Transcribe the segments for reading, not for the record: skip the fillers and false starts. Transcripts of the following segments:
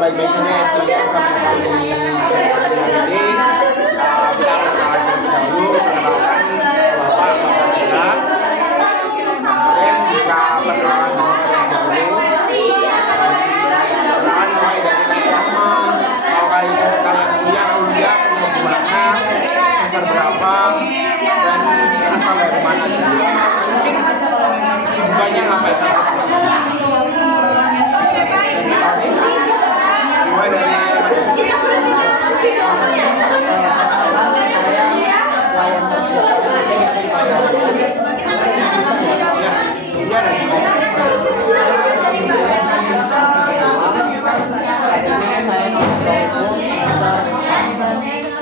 baik-baik saja ya sekian sampai di channel ini. Kita akan dahulu perkenalan bapak kita. Kalian bisa perkenalan dahulu. Perkenalan mulai dari pertama, kalau kalian kuliah mau gimana, semester berapa, dan asal dari mana. Mungkin kesibukannya ngapain?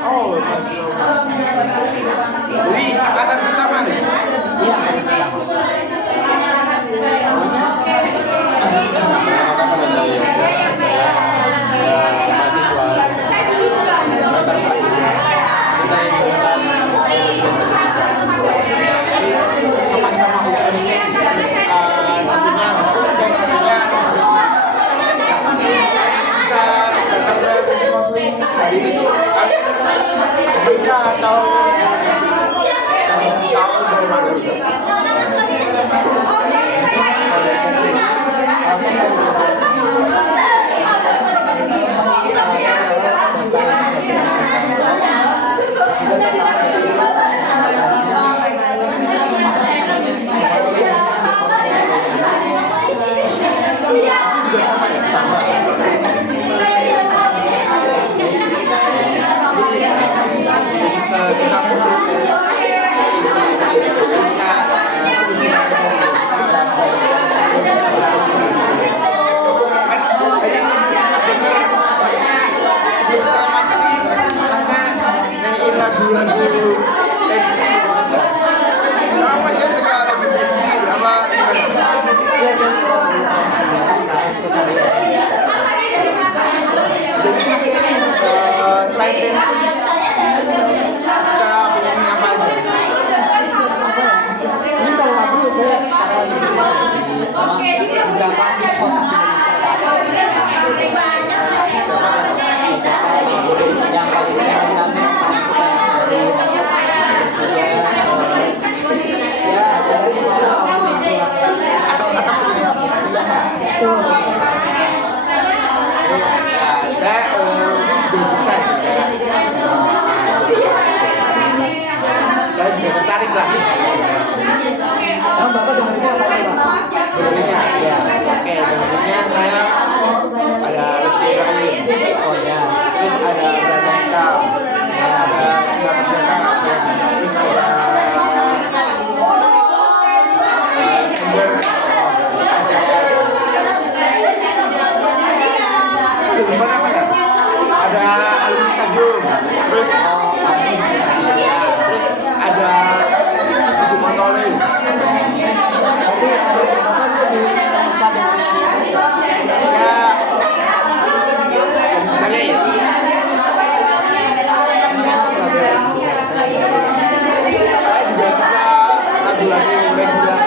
Oh, masih jadi angkatan pertama nih? Iya, sama-sama satunya bisa datang ke sesi konseling hari ini tuh sebelumnya atau tahu dari mana? Juga sama ya, sama. Kita fokus lagu-lagu tensi, apa sih sekarang lagu tensi apa? Jadi Mas ini selain tensi suka penyanyi apa aja? Ini kalau lagu saya sekarang beberapa hip hop yang paling kami saya juga suka saya juga tertarik lah. Bapak dengarnya apa sih Pak? Dengarnya ya, oke, dengarnya saya ada Rizky Ibrahim, oh ya, terus ada Brother Hikam, ada Sunda Perjaka, terus ada ada Alun Stadium, terus terus ada Ibu Montole. Ya, misalnya ya sih. Saya juga suka lagu-lagu regular,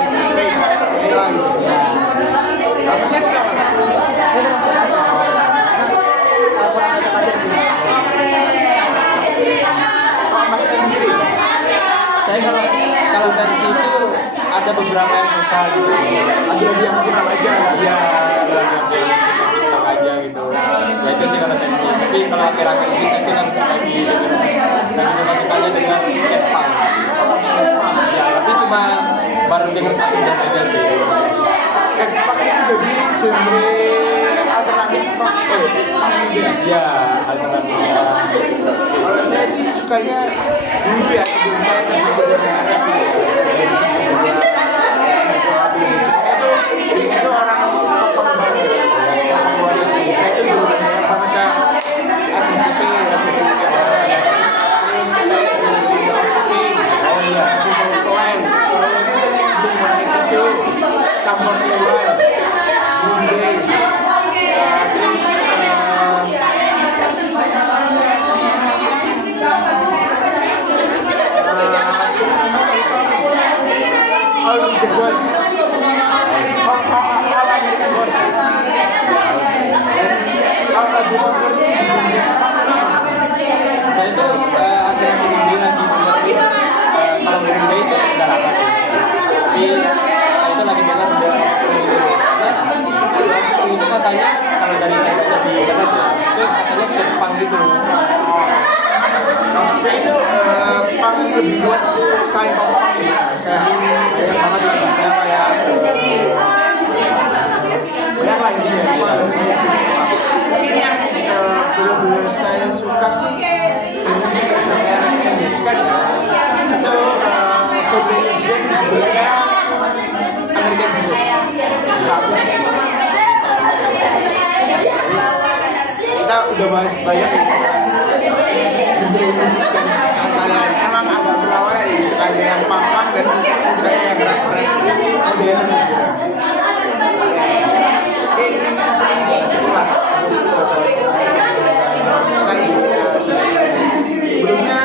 tapi saya suka saya kalau tensi itu ada beberapa yang suka gitu, ada yang kita aja ya, kita aja gitu ya, itu sih kalau tensi. Tapi kalau akhir-akhir ini saya sih lagi suka-sukanya dengan skate punk ya, tapi cuma baru dengar satu dan aja sih. Skate punk itu jadi genre alternatif rock ya, alternatifnya. Kalau saya sih sukanya dulu ya, sebelum saya terjun ke daerah itu orang Papua banget. Saya itu dulu banget RPJP, terus saya di Offspring, oh iya, Simple Plan, terus Blink-182, Sum 41, Green Day, terus internet ya, itu katanya skate punk gitu. Kalau sebenarnya itu punk lebih luas itu selain punk kayak banyak banget lah kayak banyak lah ini ya. Mungkin yang benar-benar saya suka sih yang saya rekomendasikan ya itu Code Religion judulnya American Jesus. Bagus. Kita udah bahas banyak nih genre musik dan kesukaan kalian. Emang agak berlawanan ya, sukanya yang punk dan sukanya yang rap-rap modern. Cukup lah sebelumnya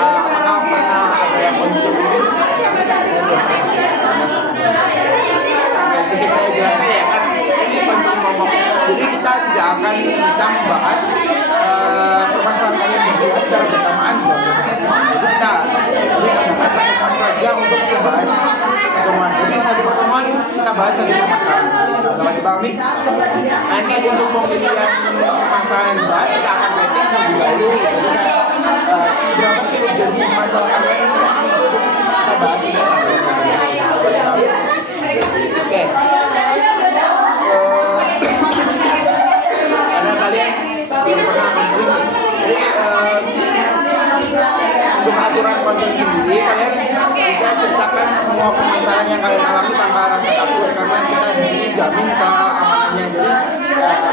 apakah pernah ada yang konsumsi? Sedikit saya jelaskan ya kan, ini konsum rokok. Jadi kita tidak akan bisa membahas permasalahan kalian berdua secara bersamaan juga. Jadi kita harus adakan pertemuan saja untuk membahas pertemuan. Jadi satu pertemuan kita bahas satu permasalahan. Teman dipahami? Nanti untuk pemilihan permasalahan yang dibahas kita akan rating lebih dahulu. Seberapa sih urgensi masalah kalian untuk kita bahas ini? Oke. Karena kalian belum pernah konseling, jadi untuk aturan konseling sendiri kalian bisa ceritakan semua permasalahan yang kalian alami tanpa rasa takut karena kita di sini jamin keamanannya. Jadi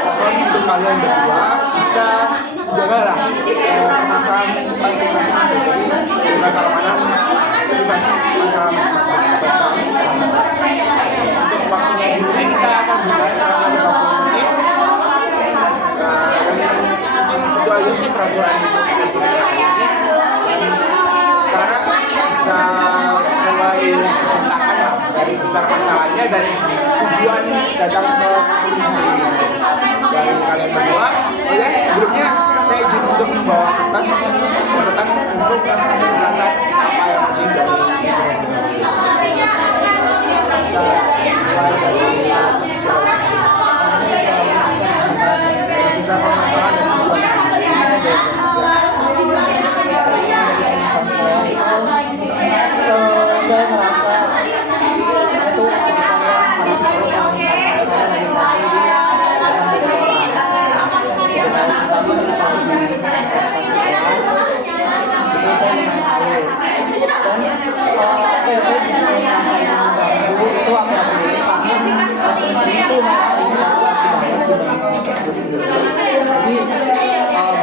mohon untuk kalian berdua bisa jagalah permasalahan masing-masing, jadi jaga keamanan privasi masalah masing-masing. Untuk waktunya sendiri kita akan bicara selama 30 menit. Itu aja sih peraturan untuk konseling kali ini. Sekarang bisa mulai diceritakan lah dari besar masalahnya dan tujuan datang ke konseling hari ini dari kalian berdua. Oke, sebelumnya saya izin untuk membawa kertas catatan untuk mencatat apa yang penting dari siswa sebenarnya. Bisa mulai dari bisa permasalahan dan tujuan. Saya merasa itu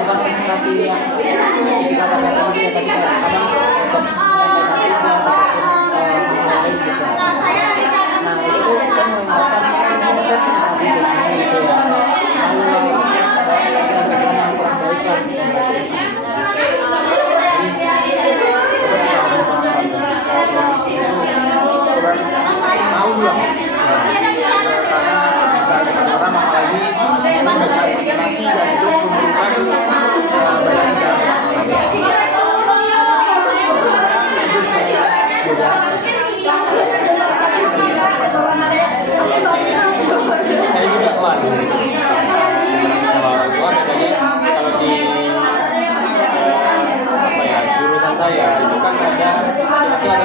bukan presentasi yang kita pakai tadi ya, tadi kadang untuk menyampaikan gitu. Nah itu kan merasakan konsep presentasi gitu ya. Lalu ada pikiran-pikiran yang kurang baik lah mau lah karena bicara dengan orang apalagi memberikan presentasi dan itu memberikan banyak Saya juga keluar. Kalau itu katanya kalau di apa ya jurusan saya itu kan ada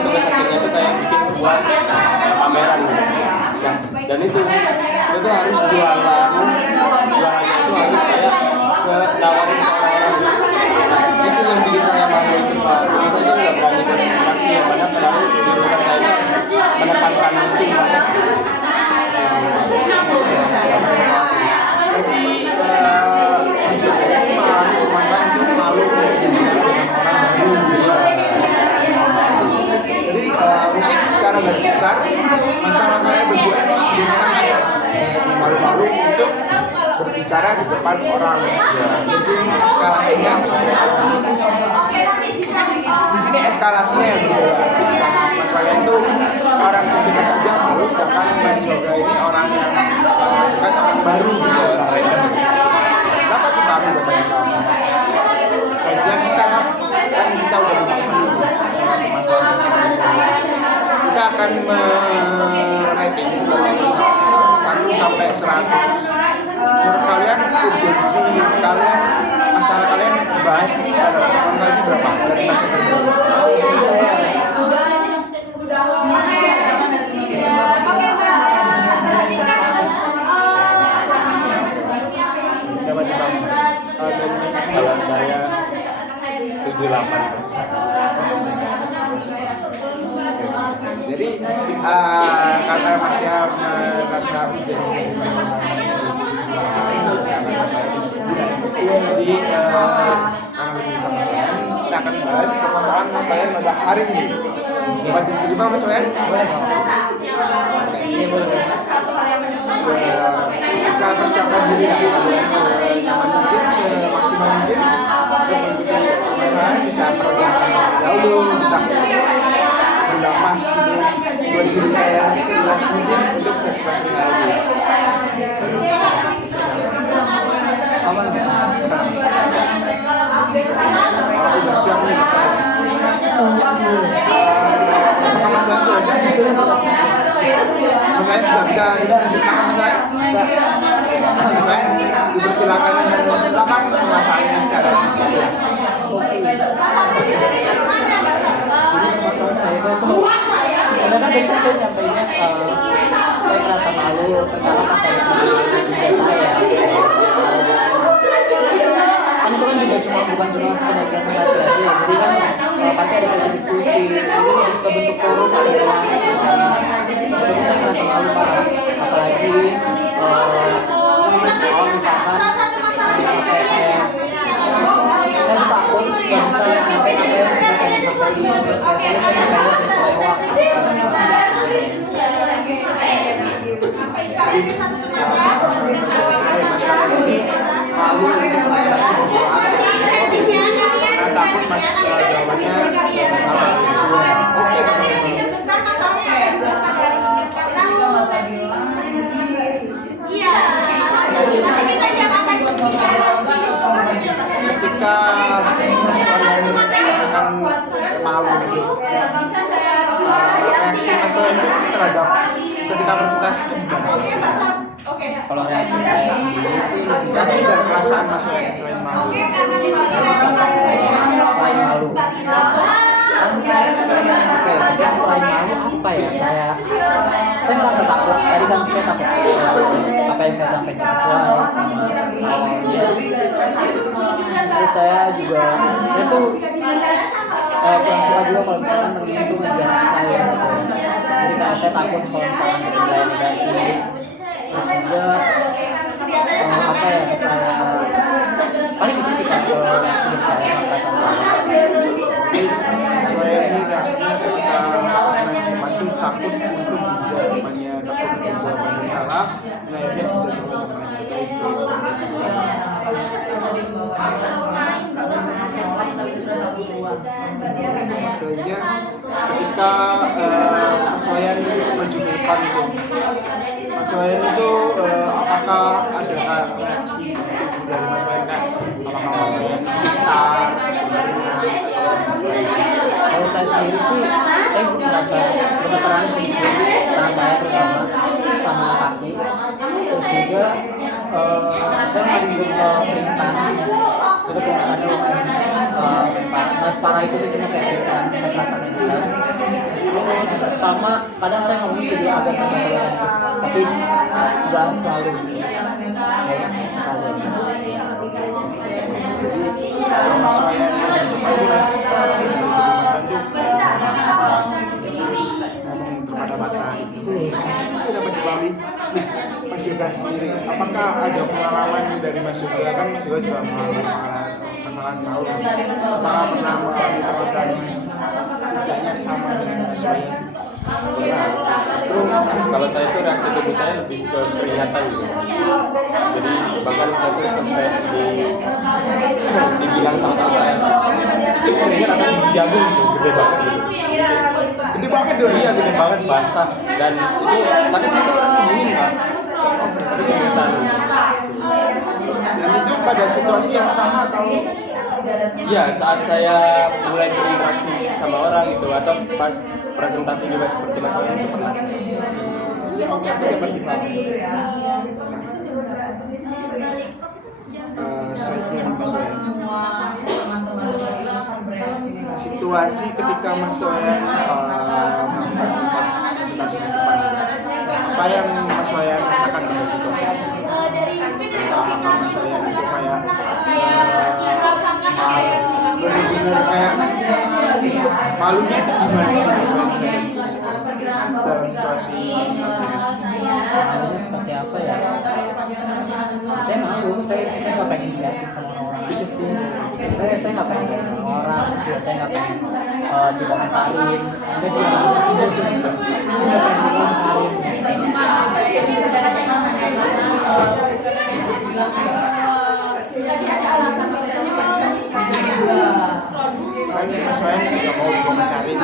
tugas akhirnya itu kayak bikin sebuah pameran. Nah, dan itu harus jualannya itu harus kayak ke nawarin ke orang-orang. Itu yang bikin saya malu itu Pak. Jadi saya nggak berani berinteraksi yang mana padahal di jurusan saya menekankan itu banget. Jadi maksudnya malu itu malu jadi mungkin secara garis besar masalah saya berdua ini sangat malu-malu untuk berbicara di depan orang. Mungkin eskalasinya di sini eskalasinya yang berbeda. Mas Ryan itu orang terdekat aja malu, sedangkan Mas Yoga ini orang yang kan orang baru gitu, orang random. Dapat dipahami depan kamu. Soalnya kita udah mengalami masalah kita akan merating 1 sampai 100. menurut kalian urgensi kalian, masalah kalian dibahas pada pertemuan kali ini berapa dari masa ke dapat dibangun Kalau saya 78. jadi karena masih merasa habis dari jadi karena sama saya kita akan bahas permasalahan Mas Wayan pada hari ini. Dapat diterima Mas Wayan? Ini boleh. Bisa persiapkan diri lah kalian senyaman mungkin, semaksimal mungkin untuk mengikuti bisa persiapkan dahulu, bisa berendam mas gitu buat diri kalian selaks mungkin untuk sesi personal ini. Aman. Kalau udah siap nih Mas Wayan. Apakah Mas Wayan sudah siap? Mas Wayan sudah bisa diceritakan Mas Wayan? Mas Wayan dipersilakan menceritakan perasaannya secara jelas. Masalah saya itu sebenarnya kan tadi kan saya nyampainya saya merasa malu terkala pas saya juga saya kan itu kan juga bukan cuma sekedar presentasi aja ya. Jadi kan pasti ada sesi diskusi itu kebentuk forum ada kelas terus saya merasa malu parah apalagi soal misalkan saya takut nggak bisa nyampe apa yang sudah saya sampaikan terus saya malu takut Mas jawabannya salah. Oke ketika Mas Wayan merasakan malu gitu, reaksi Mas Wayan itu terhadap ketika presentasi itu gimana? kalau reaksi saya sendiri sih lebih Reaksi dan perasaan Mas Wayan selain malu. selain malu oke yang selain malu apa ya saya merasa takut tadi kan saya takut apa yang saya sampaikan sesuai sama awalnya terus saya tuh kurang suka juga kalau misalkan temen itu ngejar saya gitu jadi karena saya takut kalau misalkan ketinggalan negatif terus juga apa ya paling itu sih kalau reaksi dari saya sama perasaan saya Mas Wayan ini reaksinya ketika presentasi mati takut untuk dijudge temannya, takut untuk jawabannya salah, nah akhirnya dijudge oleh temannya. Selanjutnya ketika Mas Wayan maju ke depan itu, Mas Wayan itu apakah ada reaksi dari Mas Wayan kan? Apakah Mas Wayan pintar? kalau saya sendiri sih saya merasa gemetaran sedikit karena saya terutama sama kaki terus juga saya masih perintan itu perintannya lumayan parah itu sih cuma kayak perintan saya merasa perintan terus sama kadang saya ngomongin juga agak terbatas tapi nggak selalu kayak sekali Kalau Mas Wayan maju ke depan itu dari Bandung terus ngomong bermata-mata itu dapat dilalui. Nah, Mas Yoga sendiri, apakah ada pengalaman dari Mas Yoga? Kan Mas Yoga juga mengalami masalah malu. Apakah pernah mengalami permasalahan yang setidaknya sama dengan Mas Wayan? Ya, kalau saya itu reaksi tubuh saya lebih ke keringatan gitu. Jadi bahkan saya tuh sampai dibilang sama teman saya itu keringat akan jagung gitu, gede banget gitu. Gede banget dong. Iya gede banget basah dan itu tapi saya tuh dingin kan. Tapi keringetan. Dan itu pada situasi yang sama atau Iya, saat saya mulai berinteraksi sama orang gitu atau pas presentasi juga seperti Mas Wayan itu pernah. dapat dilalui? situasi ketika Mas Wayan melakukan presentasi di depan, apa yang Mas Wayan rasakan pada situasi tersebut? Apakah Mas Wayan itu kayak benar-benar kayak malunya itu gimana sih Mas Wayan dalam situasi ini? Malunya seperti apa ya? Saya malu, saya nggak pengen dilihatin sama orang gitu sih. Saya nggak pengen dilihatin sama orang, juga saya nggak pengen dikomentarin. Ada dia nggak pengen Mas Wayan tidak mau dikomentarin.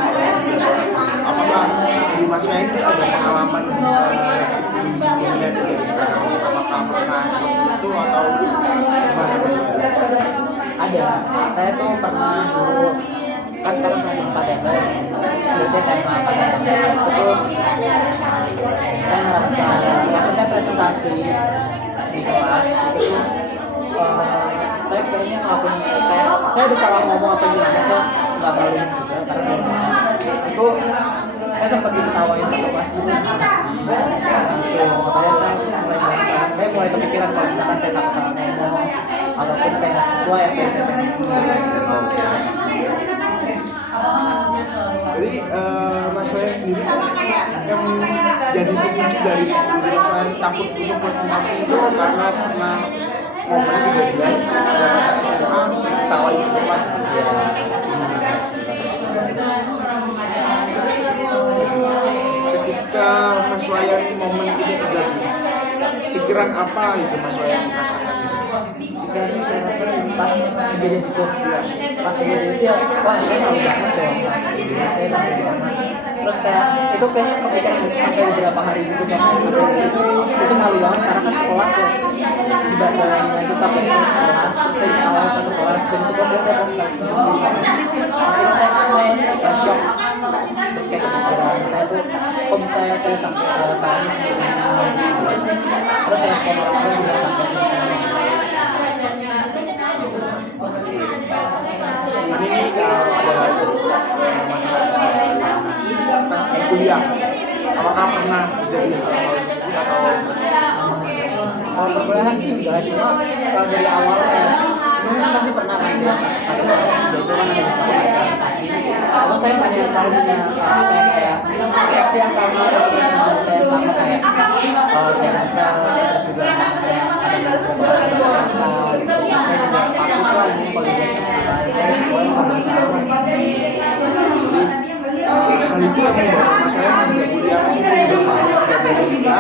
Apakah di Mas Wayan itu ada pengalaman sebelum-sebelumnya dari sekarang? Apakah pernah seperti itu atau gimana Mas Wayan? Ada, saya tuh pernah dulu kan sekarang semester 4 ya, saya dulu SMA pas SMA itu saya ngerasa waktu saya presentasi di kelas itu saya kayaknya ngelakuin kayak saya udah salah ngomong apa gimana, saya nggak malu juga karena itu saya sempat diketawain sama kelas gitu. Makanya saya mulai kepikiran kalau misalkan saya takut salah ngomong ataupun saya nggak sesuai apa yang saya pengen. Jadi Mas Wayan sendiri kan yang jadi pemicu dari Mas Wayan takut untuk presentasi itu karena pernah momen kejadian pada masa SMA diketawain sama kelas. Ketika Mas Wayan momen itu terjadi, pikiran apa itu Mas Wayan rasakan? Dan saya rasa pas kejadian itu pas kejadian itu ya, wah saya malu banget ya, saya malu banget. Terus kayak itu kayaknya kepikiran sampai beberapa hari gitu kan, itu malu banget karena kan sekolah ya dibayangin aja tapi saya sekelas, terus saya di awal satu kelas dan itu posisi saya pas kelas sendiri pasti saya mulai shock, terus kayak kepikiran saya tuh kok bisa saya sampai salah ini terus saya respon orang-orang juga sampai sini. Ini adalah masa pas kuliah. Apakah pernah terjadi hal-hal tersebut atau kalau perkuliahan sih enggak, cuma kalau dari awal ya sebenarnya pasti pernah kan ya satu itu kan ada presentasi atau saya punya selalu punya kayak reaksi yang sama atau presentasi saya yang sama kayak saya minta terus juga saya ada beberapa saya juga takut lah ini kalau dia saya boleh ngomong sama hal itu yang membawa Mas Wayan menjadi kuliah meskipun udah belajar juga.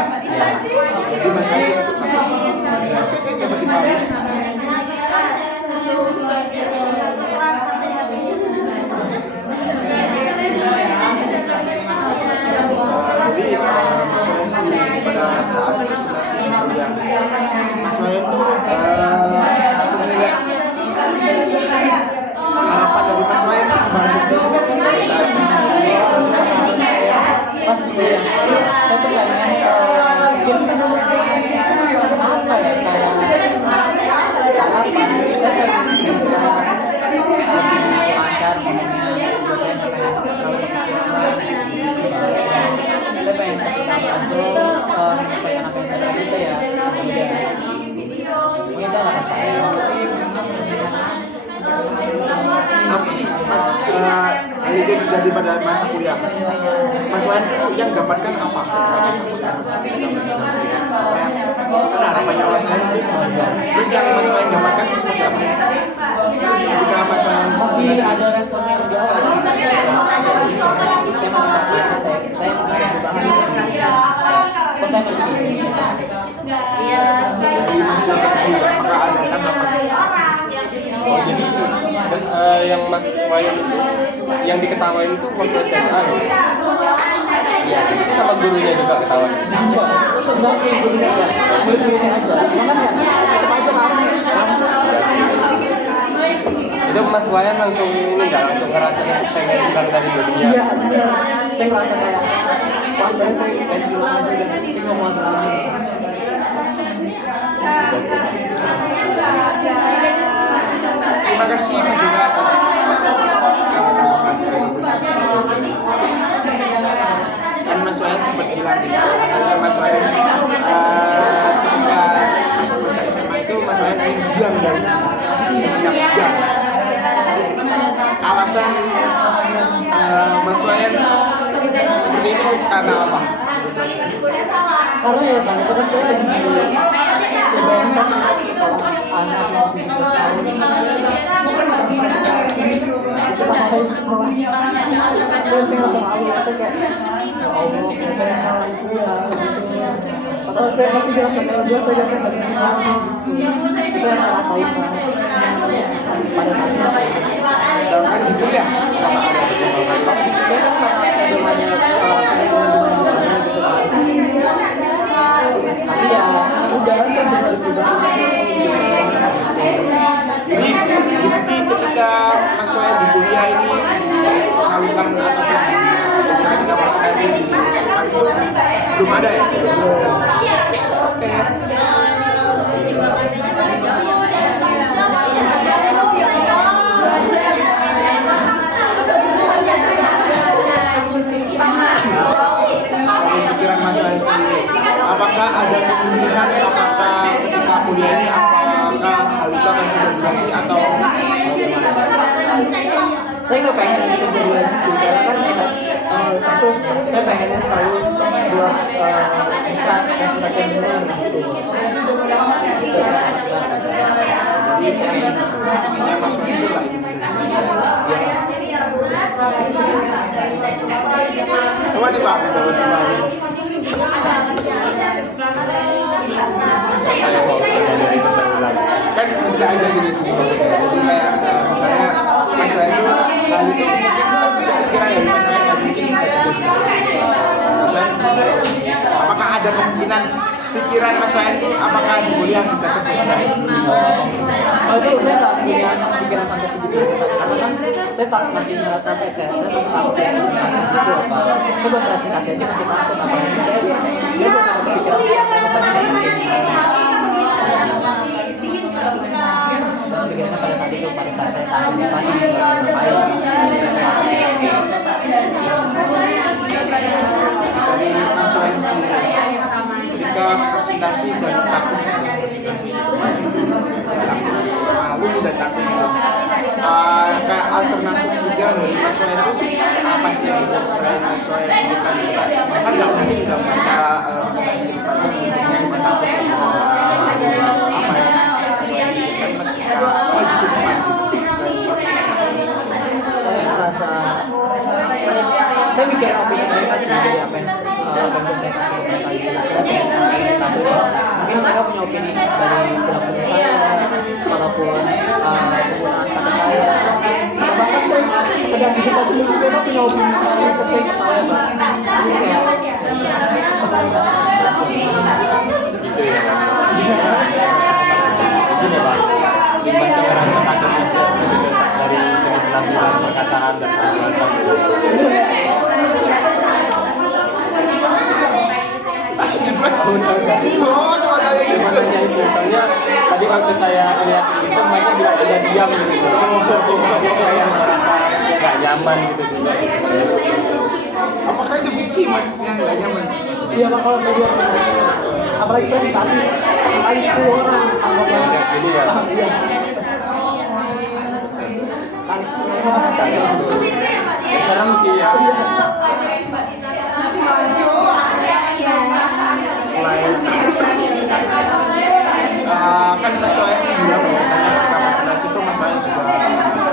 Jadi Mas Wayan seperti apa? Jadi Mas Wayan sendiri pada saat presentasi kuliah, Mas Wayan tuh harapan dari Mas Wayan gimana sih? pas kuliah saya tuh kayaknya mungkin apa ya kayak harapan saya pengen bisa lebih lancar ngomongnya juga saya nggak pengen terlalu kepikiran saya pengen fokus sama aja menyampaikan apa yang saya tahu itu ya semuanya udah harapan saya. Tapi pas hal itu terjadi pada masa kuliah, Mas Wayan yang dapatkan apa pada masa kuliah? Karena harapannya Mas Wayan itu sebenarnya. Terus yang Mas Wayan dapatkan itu seperti apa? Ketika Mas Wayan Masih ada responnya lebih awal. Saya masih sama aja, saya menggunakan perubahan. Kok saya masih begini? dari Mas Wayan apakah ada tanggapan? Oh jadi yang Mas Wayan itu yang diketawain itu waktu SMA ya? Itu sama gurunya juga ketawa. Iya, enggak sih gurunya ya, gurunya aja. Cuma kan ya, tetap aja langsung. Itu Mas Wayan langsung ini nggak langsung ngerasain pengen pulang dari dunia. Iya, benar. Saya ngerasa kayak pas saya pensiun aja dan ini ngomong lagi. Terima kasih Mas Yoga atas ketika masa SMA itu Mas Wayan ingin diam dari kebanyakan alasan Mas Wayan seperti itu karena apa? Karena ya saat itu kan saya lagi bayangkan anak yang 17 tahun kita ngapain sekolah. Saya ngerasa malu, saya kayak ya Allah, saya yang salah itu ya gitu. Padahal saya masih ngerasa kayak biasa ya kan dari sini itu yang saya rasain pada saat itu. Dalam kan gitu ya? Saya kan karena saya belum ada tapi ya udah saya berubah. Jadi bukti ketika Mas Wayan di kuliah ini dipermalukan ataupun ketika presentasi di depan itu belum ada ya? Oke. Pikiran Mas Wayan sendiri, apakah ada kemungkinan apakah ketika kuliah ini apakah hal itu akan terjadi lagi atau bagaimana? Saya nggak pengen itu terjadi lagi sih karena kan satu saya pengennya selalu buat bisa presentasi yang benar gitu. Jadi intinya Mas Wayan itu lah coba nih Pak, kan bisa aja gitu maksudnya. Jadi kayak misalnya Mas Wayan itu hal itu mungkin pasti kepikiran ya mungkin bisa terjadi. Mas Wayan, apakah ada kemungkinan pikiran Mas Wayan itu apakah di kuliah bisa terjadi? Itu saya nggak punya pikiran sampai segitu karena kan saya tak masih merasa saya kayak saya masih takut presentasi itu apa saya buat presentasi aja masih takut apa ini saya belum ada pikiran pikirnya pada saat itu pada saat saya tahu di pagi Dari Mas Wayan sendiri ketika presentasi dan takut presentasi malu dan takut itu kayak alternatif juga dari Mas Wayan itu apa sih yang selain Mas Wayan pikirkan kan nggak mungkin nggak mereka presentasi di depan cuma takut apa ya Mas Wayan pikirkan Mas kita maju ke depan saya merasa saya bicara opini mereka sih dari apa yang saya kasih ke mereka mungkin mereka punya opini dari perilaku saya ataupun penggunaan kata saya bahkan saya sekedar hidup aja mungkin mereka punya opini saya tapi saya nggak tahu Pak ini kayak Gitu ya izin ya Pak, pasti ngerasa takut dari segi penampilan perkataan dan perbuatan. Jepres oh cuma tanya gitu Gimana itu? Soalnya tadi waktu saya lihat itu mereka bilang ada diam gitu. Kayak merasa nggak nyaman gitu. apakah itu bukti Mas yang nggak nyaman? iya Pak kalau saya buat apalagi presentasi kali 10 orang anggapnya Jadi ya. iya kali 10 orang saya Serem sih ya. Selain kan Mas Wayan bilang biasanya ketika presentasi itu Mas Wayan juga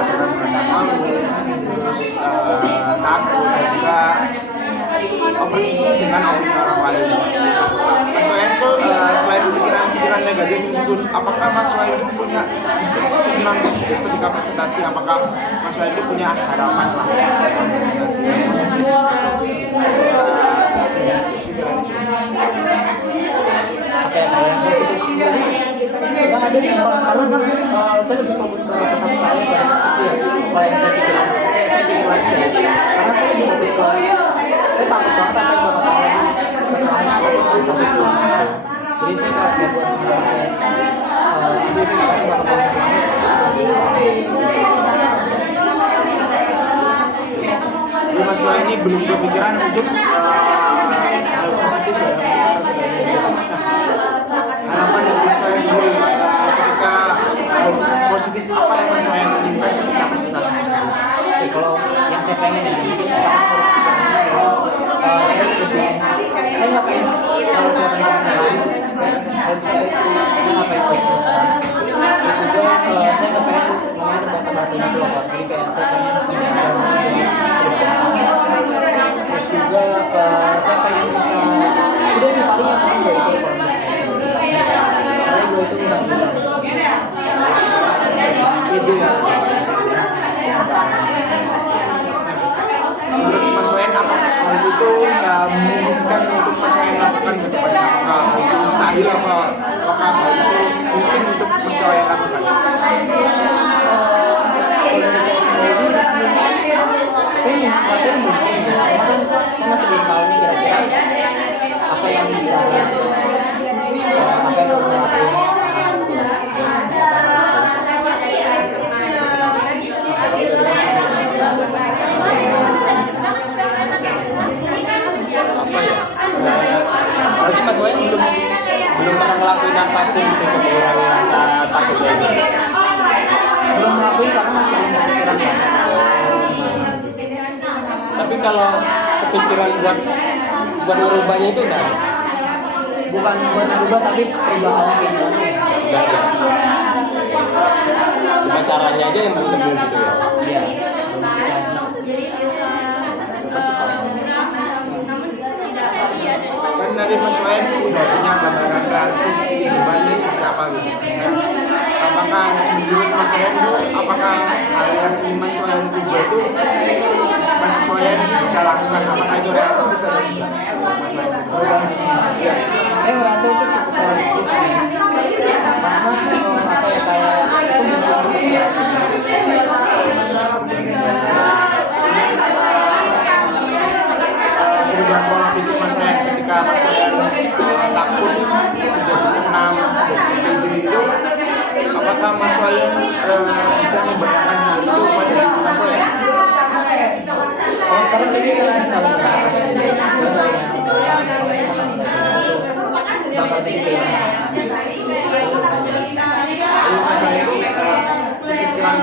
sedang merasa malu terus takut dan juga overthinking dengan opini orang lain. Mas Wayan tuh selain pikiran negatif tersebut, apakah Mas Wayan itu punya pikiran positif ketika presentasi? Apakah Mas Wayan itu punya harapan lah ketika presentasi? apa ya kayak nggak ada sih Pak karena kan saya lebih fokus ke rasa takut saya pada saat itu ya kalau yang saya pikir lagi ya karena saya lebih fokus ke saya takut banget apa yang bakal kesalahan apapun pada saat itu jadi saya kayak buat harapan saya ini pasti bakal bagus. Jadi Mas Wayan ini belum kepikiran untuk hal positif ya harapan dari Mas Wayan sendiri ketika hal positif apa yang Mas Wayan inginkan ketika presentasi tersebut. Jadi kalau yang saya pengen ya mungkin saya lebih saya nggak pengen kalau buat orang lain saya nggak pengen terus juga saya nggak pengen namanya terbatas bahasa itu loh Pak. Jadi kayak saya pengen terus juga saya pengen bisa udah sih paling yang penting gue itu paling gue itu nggak bisa Ide ya. Menurut Mas Wayan apa hal itu memungkinkan untuk Mas Wayan lakukan ke depannya? Apakah itu mustahil apakah hal itu mungkin untuk Mas Wayan lakukan? Kalau dari saya sendiri saya mungkin cuma kan saya masih belum tahu nih kira-kira apa yang bisa lakuin. Apa ya? Berarti Mas Wayan belum pernah ngelakuin apapun gitu untuk mengurangi rasa takutnya ini. Belum ngelakuin karena masih belum kepikiran Pak. Tapi kalau kepikiran buat ngerubahnya itu udah Bukan buat berubah tapi perubahannya kayak gimana ya? udah ya. Cuma caranya aja yang belum gitu ya. Iya. Kan dari Mas Wayan udah punya gambaran realistis depannya seperti apa gitu. Apakah menurut Mas Wayan itu apakah hal yang ingin Mas Wayan ubah itu Mas Wayan bisa lakukan apakah itu realistis atau tidak? Saya merasa itu cukup realistis nih. Karena apa ya kayak itu Perubahan pola pikir Mas Wayan ketika Mas Wayan takut menjadi tenang menjadi itu apakah Mas Wayan bisa membayangkan hal itu pada diri Mas Wayan? kalau sekarang kayaknya saya bisa membayangkan sendiri. Bakal jadi kayak gimana. Lalu Mas Wayan itu pikiran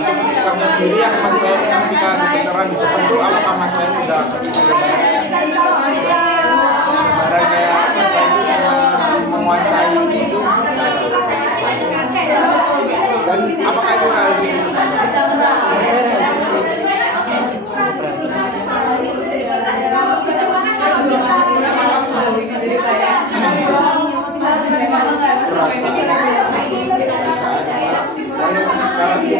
untuk sikapnya sendiri yang Mas Wayan ketika berbicara di depan itu apakah Mas Wayan udah barang kayak menguasai itu dan apakah itu realistis itu Mas Wayan? Saya realistis sih. Cukup realistis. Sekarang ini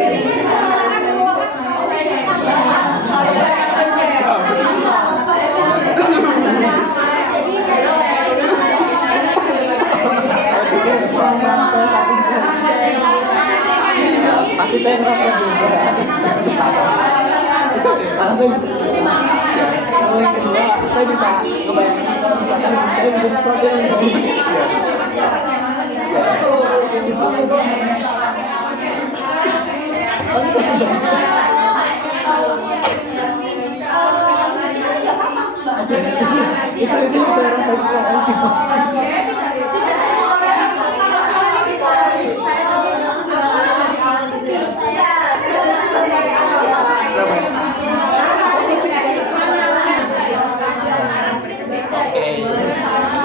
Pasti saya merasa juga. Karena saya bisa. Kalau yang kedua, saya bisa ngebayangin kalau misalkan saya bisa sesuatu yang baik. Itu yang saya rasa sekarang sih.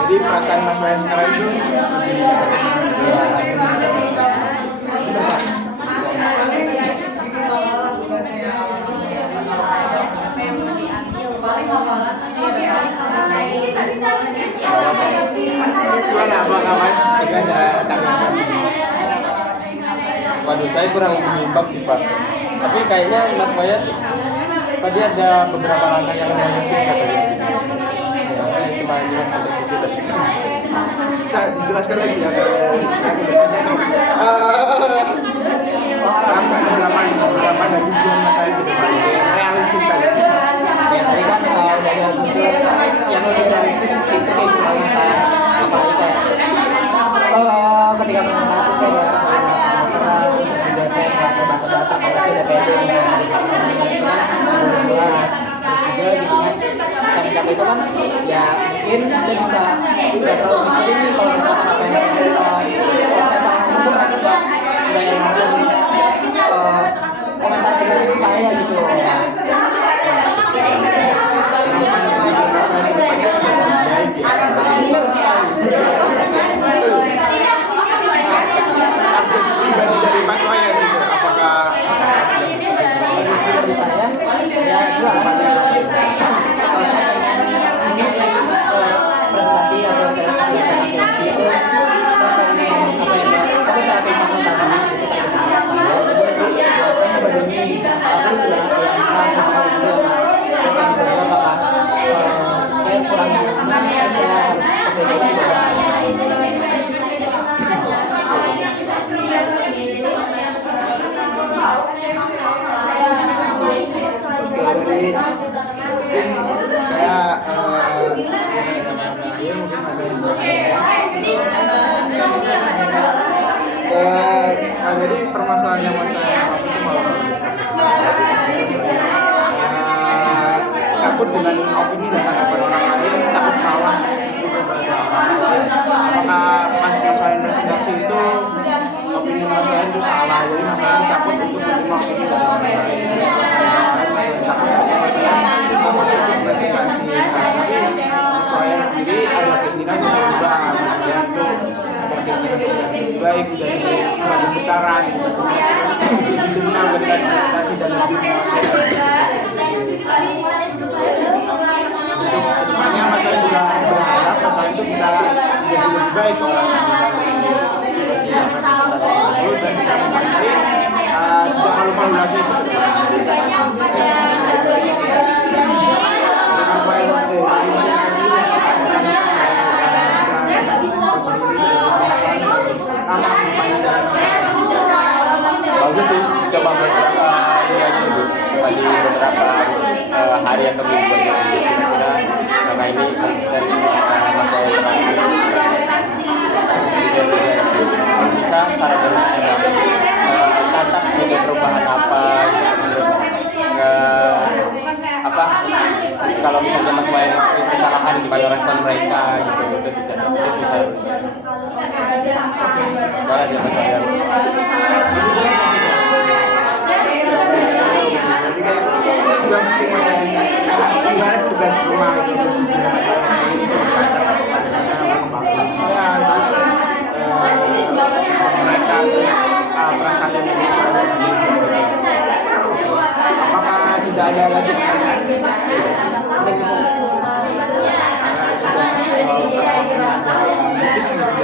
Jadi perasaan Mas Wayan sekarang itu gimana apakah Mas juga ada tanggapan? Waduh, saya kurang menyimpang sih Pak. Tapi kayaknya Mas Wayan tadi ada beberapa langkah yang realistis katanya. Cuma sampai situ tadi. Bisa dijelaskan lagi ya beberapa dari tujuan Mas Wayan ke depan realistis tadi. Ya tadi kan udah ada muncul yang lebih realistis itu kayak gimana kayak apalagi kayak ketika presentasi saya nggak selalu merasa terus juga saya nggak terbata-bata karena saya udah pede dengan misalkan ya mungkin saya bisa tidak terlalu mikirin kalau misalkan apa yang saya kalau saya salah ngomong mereka nggak yang langsung komentar negatif saya gitu. Benar sekali. Pribadi dari Mas Wayan gitu, apakah Dari saya ya jelas kalau saya pengen presentasi atau saya sampaikan itu saya pengen apa ya kalau terapi kamu tadi itu tadi saya berbunyi aku juga sama itu saya pengen belajar apakah saya kurang gimana saya harus seperti dari saya mungkin ada jadi permasalahan yang masalah itu malah takut dengan opini dan tanggapan orang lain, takut salah apakah Mas Wayan presentasi itu opini Mas Wayan itu salah, jadi Mas Wayan takut untuk menerima opini dari orang lain, takut untuk presentasi. Tapi Mas Wayan sendiri ada keinginan untuk berubah, kemudian tuh ada keinginan untuk lebih baik dari putaran, begitu memberikan presentasi dan lebih menguasai. Kedepannya Mas Wayan juga berharap Mas Wayan itu bisa menjadi lebih baik orang yang bisa presentasi tersebut dan bisa menguasai, tidak malu-malu lagi itu. Mas Wayan bagus sih, coba beberapa tadi beberapa hari atau minggu kira-kira karena ini konsisten Mas Wayan terakhir kalau bisa cara berpikirnya tata sebagai perubahan apa terus apa kalau misalnya Mas Wayan kesalahan gimana respon mereka gitu itu bicara itu sih saya banget ya Mas Wayan. Juga mungkin Mas Wayan ibarat tugas rumah itu masalah sendiri itu saya terus mereka terus perasaan yang apakah tidak ada lagi pertanyaan? Sudah